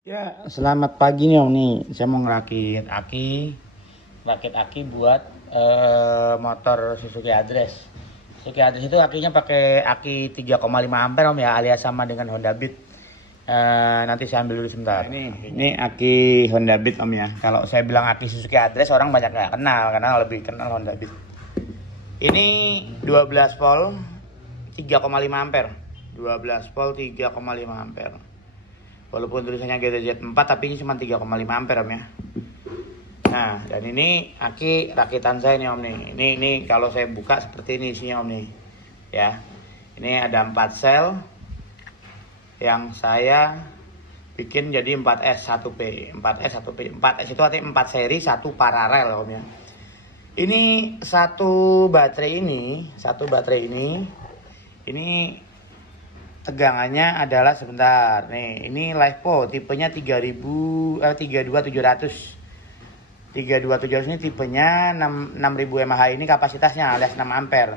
Ya, selamat pagi nih Om nih. Saya mau rakit aki buat motor Suzuki Address. Suzuki Address itu akinya pakai aki 3,5 ampere Om ya, alias sama dengan Honda Beat. Nanti saya ambil dulu sebentar. Ini aki Honda Beat Om ya. Kalau saya bilang aki Suzuki Address orang banyak nggak kenal, karena lebih kenal Honda Beat. Ini 12 volt 3,5 ampere. 12 volt 3,5 ampere. Walaupun tulisannya GTZ 4 tapi ini cuma 3,5 ampere Om ya. Nah, dan ini aki rakitan saya nih Om nih. Ini kalau saya buka seperti ini isinya Om nih. Ya. Ini ada 4 sel yang saya bikin jadi 4S 1P. 4S 1P. 4S itu artinya 4 seri 1 paralel Om ya. Ini satu baterai ini tegangannya adalah sebentar nih, ini LiFePO tipenya 32700 ini tipenya 6000 mAh, ini kapasitasnya alias 6 ampere.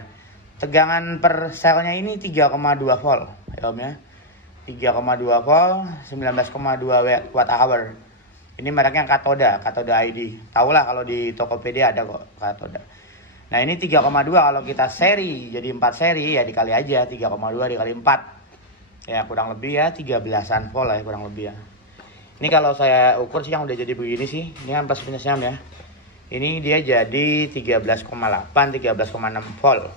Tegangan per selnya ini 3,2 volt ya Om ya, 3,2 volt 19,2 watt hour. Ini mereknya Katoda ID, tahulah kalau di Tokopedia ada kok Katoda. Nah ini 3,2, kalau kita seri jadi 4 seri ya dikali aja 3,2 dikali 4 ya kurang lebih ya 13an volt lah ya, kurang lebih ya. Ini kalau saya ukur sih yang udah jadi begini sih, ini kan plus minusnya Om ya. Ini dia jadi 13,8 13,6 volt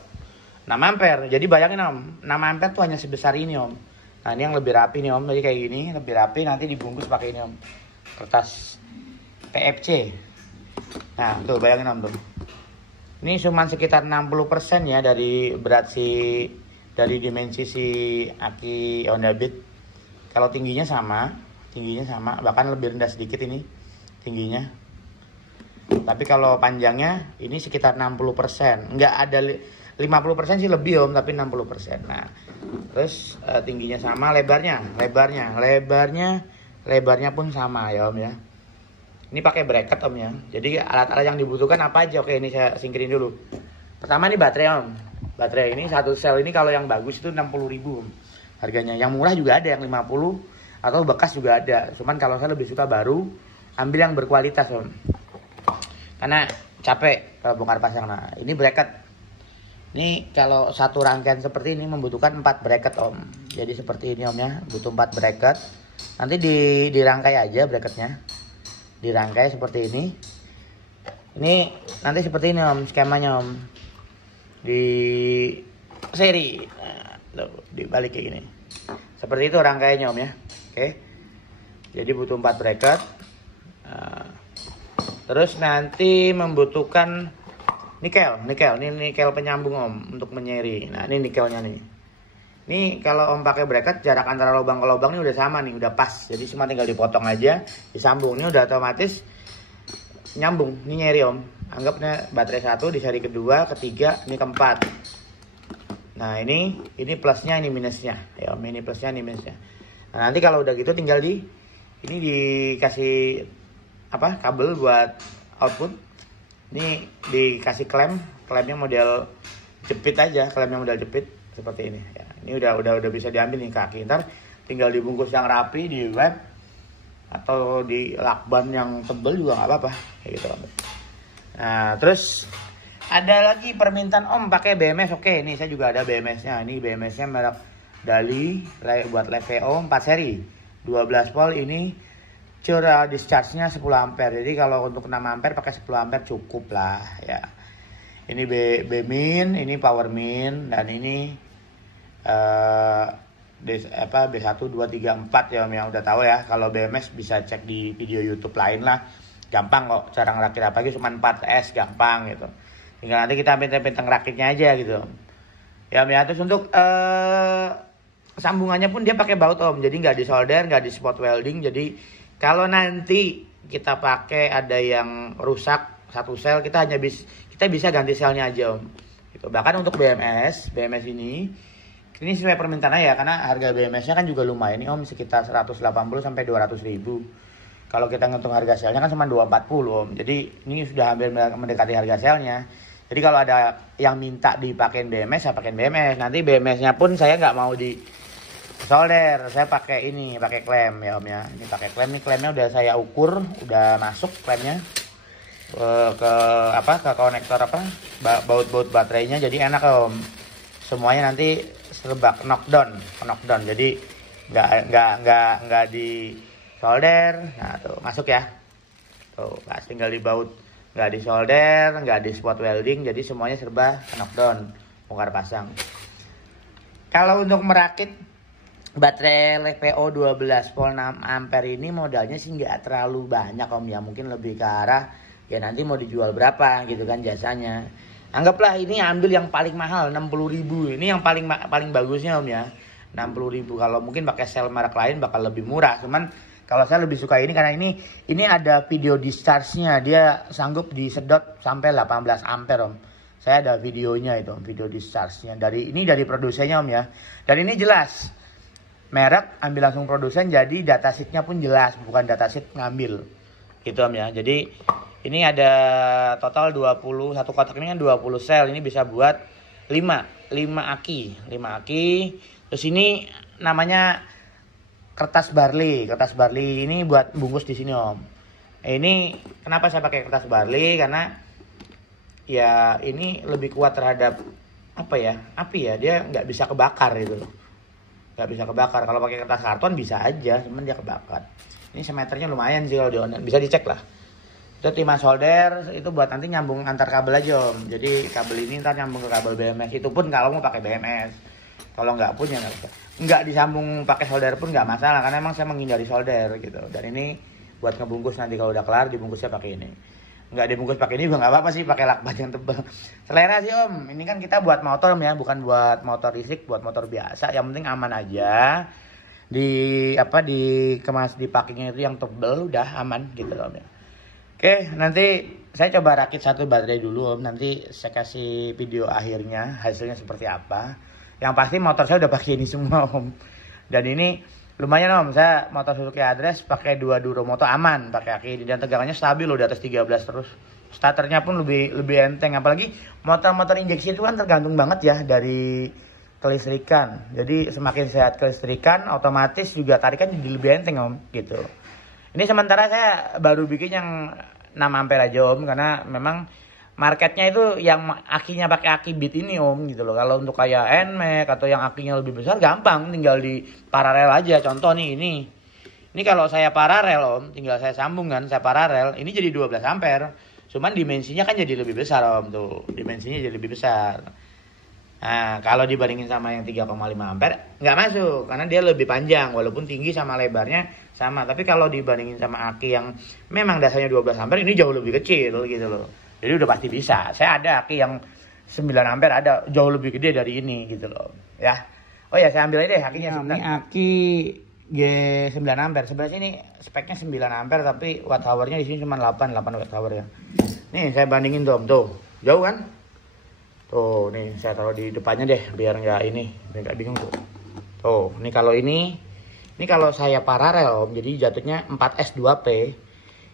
6 ampere. Jadi bayangin Om, 6 ampere tuh hanya sebesar ini Om. Nah ini yang lebih rapi nih Om, jadi kayak gini lebih rapi, nanti dibungkus pakai ini Om, kertas PFC. Nah tuh bayangin Om tuh, ini cuma sekitar 60% ya dari berat dari dimensi si aki Honda Beat. Kalau tingginya sama, bahkan lebih rendah sedikit ini tingginya. Tapi kalau panjangnya ini sekitar 60%. Enggak ada 50% sih lebih Om, tapi 60%. Nah, terus tingginya sama, lebarnya pun sama ya Om ya. Ini pakai bracket Om ya. Jadi alat-alat yang dibutuhkan apa aja? Oke, ini saya singkirin dulu. Pertama ini baterai Om. Baterai ini satu sel ini kalau yang bagus itu 60.000 harganya. Yang murah juga ada yang 50 atau bekas juga ada. Cuman kalau saya lebih suka baru, ambil yang berkualitas Om. Karena capek kalau bongkar pasang. Nah, ini bracket. Ini kalau satu rangkaian seperti ini membutuhkan 4 bracket Om. Jadi seperti ini Om ya, butuh 4 bracket. Nanti dirangkai aja bracketnya. Dirangkai seperti ini. Ini nanti seperti ini Om skemanya Om. Di seri, nah, tuh, dibalik kayak gini. Seperti itu rangkaiannya Om ya. Oke. Jadi butuh 4 bracket. Nah, terus nanti membutuhkan nikel. Ini nikel penyambung Om untuk menyeri. Nah, ini nikelnya nih. Ini kalau Om pakai bracket, jarak antara lubang ke lubang ini udah sama nih, udah pas. Jadi cuma tinggal dipotong aja, disambung. Ini udah otomatis nyambung. Ini nyeri Om. Anggapnya baterai 1 di seri kedua, ketiga, ini keempat. Nah ini plusnya, ini minusnya ya Om, ini plusnya, ini minusnya. Nah nanti kalau udah gitu tinggal ini dikasih apa, kabel buat output. Ini dikasih klemnya model jepit aja, seperti ini ya. Ini udah bisa diambil nih kaki, ntar tinggal dibungkus yang rapi di web atau di lakban yang tebel juga nggak apa-apa kayak gitu Om. Nah terus ada lagi permintaan Om pakai BMS. Oke, ini saya juga ada BMS-nya. Ini BMS-nya merek Dali buat LiFePO 4 seri 12 volt. Ini curah discharge-nya 10 ampere. Jadi kalau untuk 6 ampere pakai 10 ampere cukup lah ya. Ini B-min, ini power min, dan ini B1 2 3 4 ya Om, yang udah tahu ya. Kalau BMS bisa cek di video YouTube lain lah. Gampang kok cara ngerakit, apalagi cuma 4S gampang gitu. Tinggal nanti kita pinter-pinter ngerakitnya aja gitu ya Om ya. Terus untuk sambungannya pun dia pakai baut Om, jadi nggak di solder, nggak di spot welding. Jadi kalau nanti kita pakai ada yang rusak satu sel, kita bisa ganti selnya aja Om gitu. Bahkan untuk BMS ini sesuai permintaan ya, karena harga BMS-nya kan juga lumayan nih Om, sekitar 180 sampai 200 ribu. Kalau kita ngitung harga selnya kan cuma 240 Om. Jadi ini sudah hampir mendekati harga selnya. Jadi kalau ada yang minta dipakein BMS, saya pakein BMS. Nanti BMS-nya pun saya nggak mau solder saya pakai ini, pakai klem ya om ya. Ini pakai klem, nih klemnya udah saya ukur, udah masuk klemnya ke konektor baut baterainya, jadi enak om. Semuanya nanti serba knockdown. Jadi nggak di solder. Nah tuh masuk ya. Tuh tinggal di baut, nggak di solder, nggak di spot welding, jadi semuanya serba knockdown, bongkar pasang. Kalau untuk merakit baterai LiFeO 12 volt 6 ampere ini modalnya sih nggak terlalu banyak om ya. Mungkin lebih ke arah ya nanti mau dijual berapa gitu kan jasanya. Anggaplah ini ambil yang paling mahal 60.000. Ini yang paling bagusnya om ya. 60.000. Kalau mungkin pakai sel merek lain bakal lebih murah. Cuman kalau saya lebih suka ini karena ini ada video discharge-nya. Dia sanggup disedot sampai 18 ampere om. Saya ada videonya itu, video discharge-nya. Dari produsennya om ya. Dan ini jelas. Merek ambil langsung produsen, jadi datasheet-nya pun jelas, bukan datasheet ngambil. Gitu om ya. Jadi ini ada total 20, satu kotak ini kan 20 sel. Ini bisa buat 5 aki. Terus ini namanya kertas barley. Kertas barley ini buat bungkus di sini om. Ini kenapa saya pakai kertas barley? Karena ya ini lebih kuat terhadap api ya. Dia nggak bisa kebakar gitu loh. Nggak bisa kebakar. Kalau pakai kertas karton bisa aja, cuman dia kebakar. Ini semeternya lumayan sih kalau di online, bisa dicek lah. Itu timah solder, itu buat nanti nyambung antar kabel aja om. Jadi kabel ini ntar nyambung ke kabel BMS. Itu pun kalau mau pakai BMS. Kalau nggak pun ya nggak disambung pakai solder pun nggak masalah, karena emang saya menghindari solder gitu. Dan ini buat ngebungkus nanti kalau udah kelar dibungkusnya pakai ini. Nggak dibungkus pakai ini juga nggak apa-apa sih, pakai lakban yang tebal. Selera sih om. Ini kan kita buat motor om ya, bukan buat motor listrik, buat motor biasa. Yang penting aman aja. Dikemas di packingnya itu yang tebal udah aman gitu om ya. Oke, nanti saya coba rakit satu baterai dulu om. Nanti saya kasih video akhirnya hasilnya seperti apa. Yang pasti motor saya udah pakai ini semua om. Dan ini lumayan om, saya motor Suzuki Address pakai 2 Duromoto aman, pakai aki dan tegangannya stabil loh di atas 13 terus. Starternya pun lebih enteng, apalagi motor-motor injeksi itu kan tergantung banget ya dari kelistrikan. Jadi semakin sehat kelistrikan, otomatis juga tarikan jadi lebih enteng om gitu. Ini sementara saya baru bikin yang 6 ampere aja om, karena memang marketnya itu yang akinya pakai aki Beat ini om gitu loh. Kalau untuk kayak NMAX atau yang akinya lebih besar gampang, tinggal di paralel aja. Contoh nih ini kalau saya paralel om, tinggal saya sambung kan, saya paralel, ini jadi 12 ampere. Cuman dimensinya kan jadi lebih besar om tuh, dimensinya jadi lebih besar. Nah kalau dibandingin sama yang 3,5 ampere nggak masuk, karena dia lebih panjang walaupun tinggi sama lebarnya sama. Tapi kalau dibandingin sama aki yang memang dasarnya 12 ampere, ini jauh lebih kecil gitu loh. Jadi udah pasti bisa. Saya ada aki yang 9 ampere, ada jauh lebih gede dari ini gitu loh. Ya. Oh ya, saya ambil aja deh akinya. Ini aki G9 ampere. Sebenarnya ini speknya 9 ampere tapi watt hour-nya di sini cuma 8 watt hour ya. Nih saya bandingin tuh, jauh kan? Tuh, nih saya taruh di depannya deh biar nggak bingung tuh. Tuh, nih kalau saya paralel om, jadi jatuhnya 4S2P.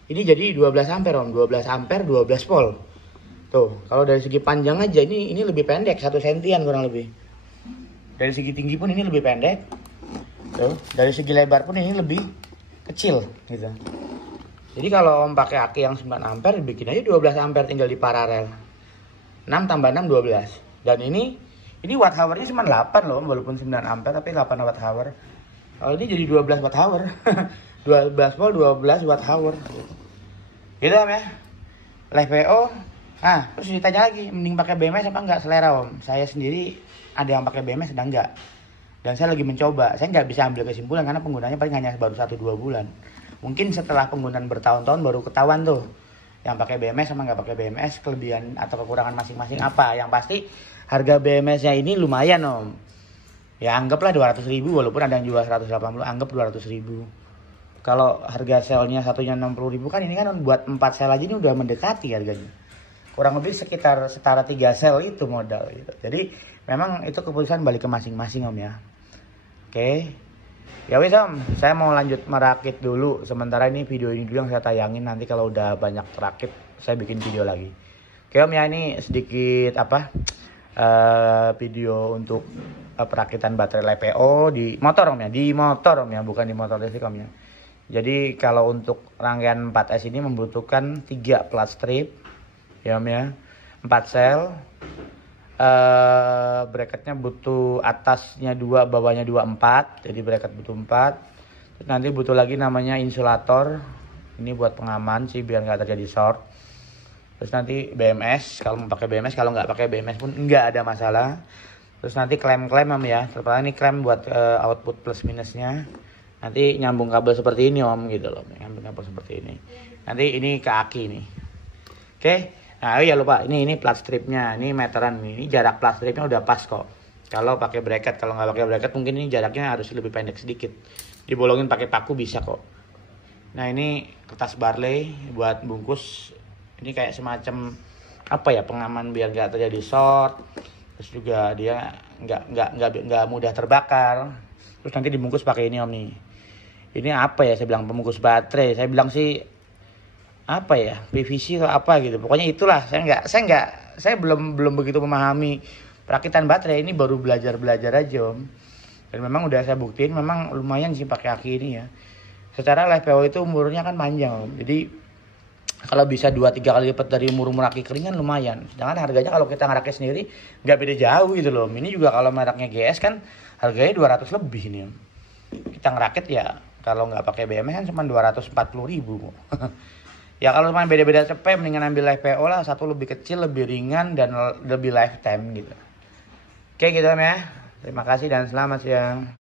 Ini jadi 12 ampere om, 12 ampere 12 volt. Tuh, kalau dari segi panjang aja ini lebih pendek, 1 sentian kurang lebih. Dari segi tinggi pun ini lebih pendek. Tuh, dari segi lebar pun ini lebih kecil gitu. Jadi kalau om pakai aki yang 9 ampere, bikin aja 12 ampere tinggal di paralel. 6 tambah 6 12. Dan ini watt hour-nya cuma 8 loh, walaupun 9 ampere tapi 8 watt hour. Kalau ini jadi 12 watt hour. 12 volt 12 watt hour. Gitu om ya. LiFeO. Terus ditanya lagi, mending pakai BMS apa enggak? Selera om. Saya sendiri ada yang pakai BMS ada enggak. Dan saya lagi mencoba. Saya nggak bisa ambil kesimpulan karena penggunanya paling hanya baru 1-2 bulan. Mungkin setelah penggunaan bertahun-tahun baru ketahuan tuh yang pakai BMS sama nggak pakai BMS, kelebihan atau kekurangan masing-masing apa. Yang pasti harga BMS-nya ini lumayan om. Ya anggaplah 200.000, walaupun ada yang jual 180, anggap 200.000. Kalau harga selnya satunya 60.000 kan, ini kan buat 4 sel aja ini udah mendekati harganya. Kurang lebih setara 3 sel itu modal gitu. Jadi memang itu keputusan balik ke masing-masing om ya. Oke. Ya wis om, saya mau lanjut merakit dulu. Sementara ini video ini dulu yang saya tayangin, nanti kalau udah banyak terakit saya bikin video lagi. Oke om ya, ini sedikit video untuk perakitan baterai LPO di motor om ya, bukan di motor listrik om ya. Jadi kalau untuk rangkaian 4S ini membutuhkan 3 plat strip ya om ya, 4 sel, bracketnya butuh atasnya 2, bawahnya 2, 4, jadi bracket butuh 4. Terus nanti butuh lagi namanya insulator, ini buat pengaman sih biar nggak terjadi short. Terus nanti BMS, kalau mau pakai BMS, kalau nggak pakai BMS pun nggak ada masalah. Terus nanti klem om ya, terutama ini klem buat output plus minusnya. Nanti nyambung kabel seperti ini om gitu loh, nyambung kabel seperti ini. Nanti ini ke aki nih. Oke, nah iya lupa, ini plat stripnya, ini meteran ini jarak plat stripnya udah pas kok. Kalau pakai bracket, kalau nggak pakai bracket mungkin ini jaraknya harus lebih pendek sedikit. Dibolongin pakai paku bisa kok. Nah ini kertas barley buat bungkus. Ini kayak semacam apa ya, pengaman biar nggak terjadi short. Terus juga dia nggak mudah terbakar. Terus nanti dibungkus pakai ini om nih. Ini apa ya, saya bilang pembungkus baterai. Saya bilang sih apa ya, PVC atau apa gitu. Pokoknya itulah. Saya belum begitu memahami perakitan baterai, ini baru belajar aja om. Dan memang udah saya buktiin memang lumayan sih pakai aki ini ya. Secara LPO itu umurnya kan panjang om. Jadi kalau bisa 2-3 kali lipat dari umur aki kering kan lumayan. Sedangkan harganya kalau kita ngerakit sendiri nggak beda jauh gitu loh. Ini juga kalau mereknya GS kan harganya 200 lebih nih om. Kita ngerakit ya kalau nggak pakai BMS kan cuma 240.000. Ya kalau cuma beda-beda cepet mendingan ambil LPO lah, satu lebih kecil, lebih ringan dan lebih lifetime gitu. Oke gitu om ya. Terima kasih dan selamat siang.